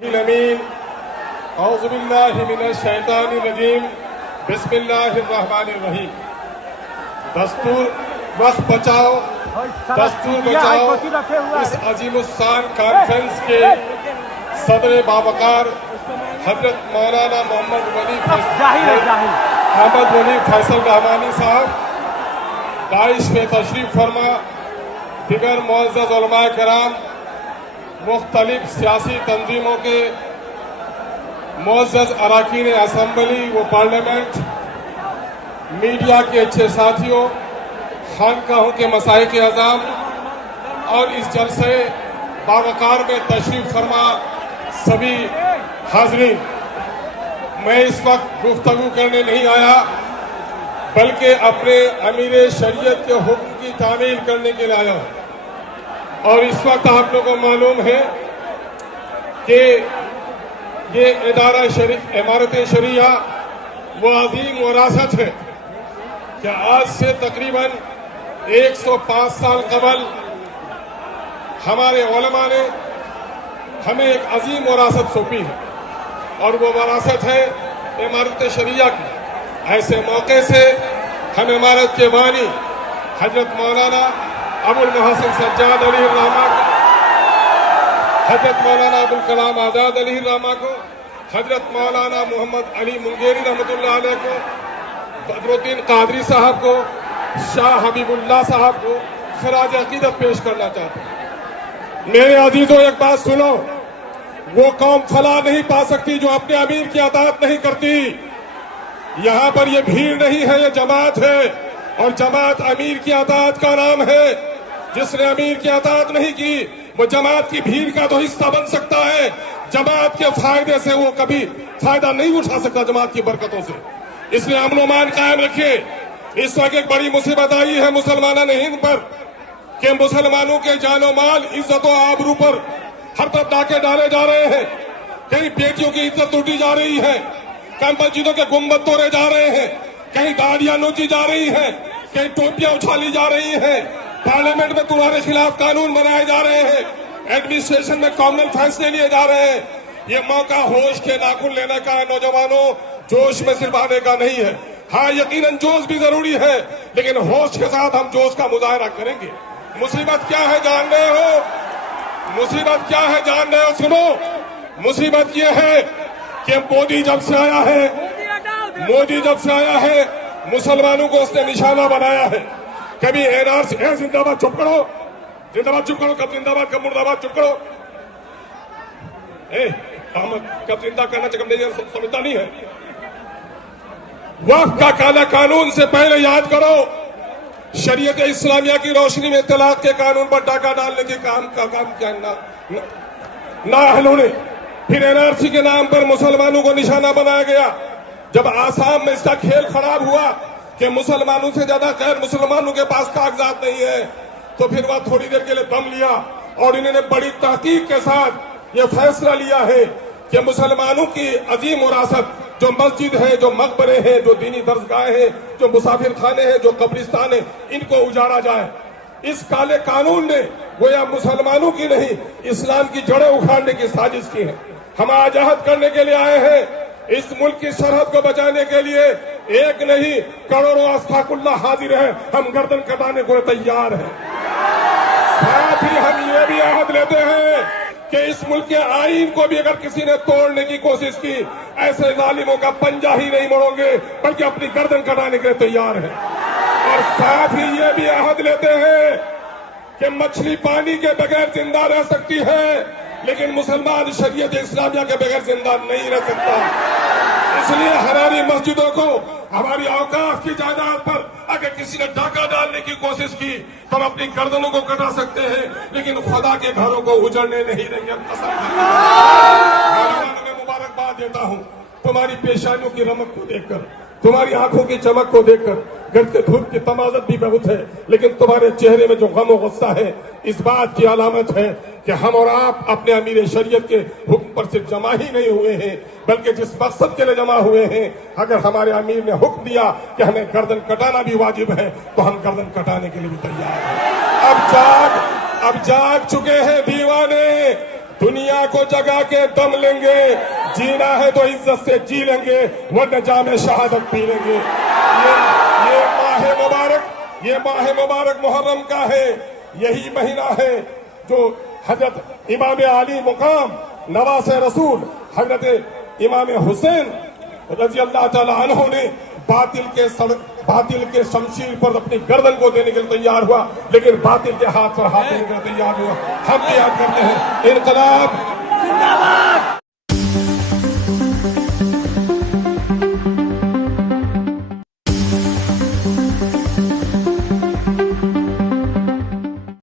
الامین اعوذ باللہ من الشیطان الرجیم بسم اللہ الرحمن الرحیم. دستور وقت بچاؤ دستور بچاؤ اس عظیم الشان کانفرنس کے صدر باوقار حضرت مولانا محمد ولی فیصل رحمانی صاحب داعش میں تشریف فرما، دیگر معزز علماء کرام، مختلف سیاسی تنظیموں کے معزز اراکین اسمبلی و پارلیمنٹ، میڈیا کے اچھے ساتھیوں، خانقاہوں کے مشائخ اعظام اور اس جلسے باوقار میں تشریف فرما سبھی حاضرین، میں اس وقت گفتگو کرنے نہیں آیا بلکہ اپنے امیر شریعت کے حکم کی تعمیل کرنے کے لیے آیا ہوں. اور اس وقت آپ لوگوں کو معلوم ہے کہ یہ ادارہ امارت شریعہ وہ عظیم وراثت ہے کہ آج سے تقریباً 105 سال قبل ہمارے علماء نے ہمیں ایک عظیم وراثت سونپی ہے، اور وہ وراثت ہے امارت شریعہ کی. ایسے موقع سے ہم امارت کے بانی حضرت مولانا ابو المحسن سجاد علیہ الرحمہ کو، حضرت مولانا ابوالکلام آزاد علیہ الرحمہ کو، حضرت مولانا محمد علی منگیری رحمۃ اللہ علیہ کو، بدر الدین قادری صاحب کو، شاہ حبیب اللہ صاحب کو خراج عقیدت پیش کرنا چاہتے ہیں. میرے عزیزوں، ایک بات سنو، وہ قوم فلاح نہیں پا سکتی جو اپنے امیر کی اطاعت نہیں کرتی. یہاں پر یہ بھیڑ نہیں ہے، یہ جماعت ہے، اور جماعت امیر کی اطاعت کا نام ہے. جس نے امیر کی اطاعت نہیں کی وہ جماعت کی بھیڑ کا تو حصہ بن سکتا ہے، جماعت کے فائدے سے وہ کبھی فائدہ نہیں اٹھا سکتا، جماعت کی برکتوں سے. اس لیے امن و امان قائم رکھیے. اس وقت ایک بڑی مصیبت آئی ہے مسلمانان ہند پر کہ مسلمانوں کے جان و مال، عزت و آبرو پر ہر طرف ڈاکے ڈالے جا رہے ہیں. کہیں بیٹیوں کی عزت لوٹی جا رہی ہے، کہیں مسجدوں کے گنبد توڑے جا رہے ہیں، کہیں داڑیاں نوچی جا رہی ہیں، کہیں ٹوپیاں اچھالی جا رہی ہیں، پارلیمنٹ میں تمہارے خلاف قانون بنائے جا رہے ہیں، ایڈمنسٹریشن میں کامن فیصلے لیے جا رہے ہیں. یہ موقع ہوش کے ناخن لینے کا ہے نوجوانوں، جوش میں صرف آنے کا نہیں ہے. ہاں یقیناً جوش بھی ضروری ہے، لیکن ہوش کے ساتھ ہم جوش کا مظاہرہ کریں گے. مصیبت کیا ہے جان رہے ہو؟ مصیبت کیا ہے جان رہے ہو؟ سنو، مصیبت یہ ہے کہ مودی جب سے آیا ہے مسلمانوں کو اس نے نشانہ بنایا ہے. کبھی NRC زندہ باد، چپ کرو، زندہ باد چپ کرو، کب زندہ باد کب مردہ باد چپ کرو. کب زندہ کرنا چاہیے سمجھتا نہیں ہے. وقت کا کالا قانون سے پہلے یاد کرو، شریعت اسلامیہ کی روشنی میں طلاق کے قانون پر ڈاکہ ڈالنے کے کام کیا نااہلوں نے. پھر NRC کے نام پر مسلمانوں کو نشانہ بنایا گیا. جب آسام میں اس کا کھیل خراب ہوا کہ مسلمانوں سے زیادہ غیر مسلمانوں کے پاس کاغذات نہیں ہے، تو پھر وہ تھوڑی دیر کے لیے دم لیا، اور انہوں نے بڑی تحقیق کے ساتھ یہ فیصلہ لیا ہے کہ مسلمانوں کی عظیم وراثت، جو مسجد ہے، جو مقبرے ہیں، جو دینی درسگاہیں ہیں، جو مسافر خانے ہیں، جو قبرستان ہیں، ان کو اجاڑا جائے. اس کالے قانون نے گویا مسلمانوں کی نہیں، اسلام کی جڑیں اکھاڑنے کی سازش کی ہے. ہم آج عہد کرنے کے لیے آئے ہیں، اس ملک کی سرحد کو بچانے کے لیے ایک نہیں کروڑوں استغفر اللہ حاضر ہیں، ہم گردن کٹانے کو تیار ہیں. ساتھ ہی ہم یہ بھی عہد لیتے ہیں کہ اس ملک کے آئین کو بھی اگر کسی نے توڑنے کی کوشش کی، ایسے ظالموں کا پنجہ ہی نہیں موڑیں گے بلکہ اپنی گردن کٹانے کے لیے تیار ہیں. اور ساتھ ہی یہ بھی عہد لیتے ہیں کہ مچھلی پانی کے بغیر زندہ رہ سکتی ہے، لیکن مسلمان شریعت اسلامیہ کے بغیر زندہ نہیں رہ سکتا. اس لیے ہماری مسجدوں کو، ہماری اوقاف کی جائیداد پر اگر کسی نے ڈاکہ ڈالنے کی کوشش کی تو ہم اپنی گردنوں کو کٹا سکتے ہیں، لیکن خدا کے گھروں کو اجڑنے نہیں دیں گے. میں مبارکباد دیتا ہوں تمہاری پیشانیوں کی رمق کو دیکھ کر، تمہاری آنکھوں کی چمک کو دیکھ کر. گرتے دھوپ کی تمازت بھی بہت ہے، لیکن تمہارے چہرے میں جو غم و غصہ ہے اس بات کی علامت ہے کہ ہم اور آپ اپنے امیر شریعت کے حکم پر صرف جمع ہی نہیں ہوئے ہیں، بلکہ جس مقصد کے لیے جمع ہوئے ہیں. اگر ہمارے امیر نے حکم دیا کہ ہمیں گردن کٹانا بھی واجب ہے تو ہم گردن کٹانے کے لیے بھی تیار ہیں. اب جاگ چکے ہیں دیوانے، دنیا کو جگا کے دم لیں گے، جینا ہے تو عزت سے جی لیں گے ورنہ جام شہادت پی لیں گے۔ یہ ماہ مبارک محرم کا ہے، یہی مہینہ ہے جو حضرت امام علی مقام نواز رسول حضرت امام حسین رضی اللہ تعالی عنہ نے باطل کے شمشیر پر اپنی گردن کو دینے کے لیے تیار ہوا، لیکن باطل کے ہاتھ پر ہاتھ دینے کے لیے تیار ہوا۔ ہم بھی یاد کرتے ہیں انقلاب زندہ باد،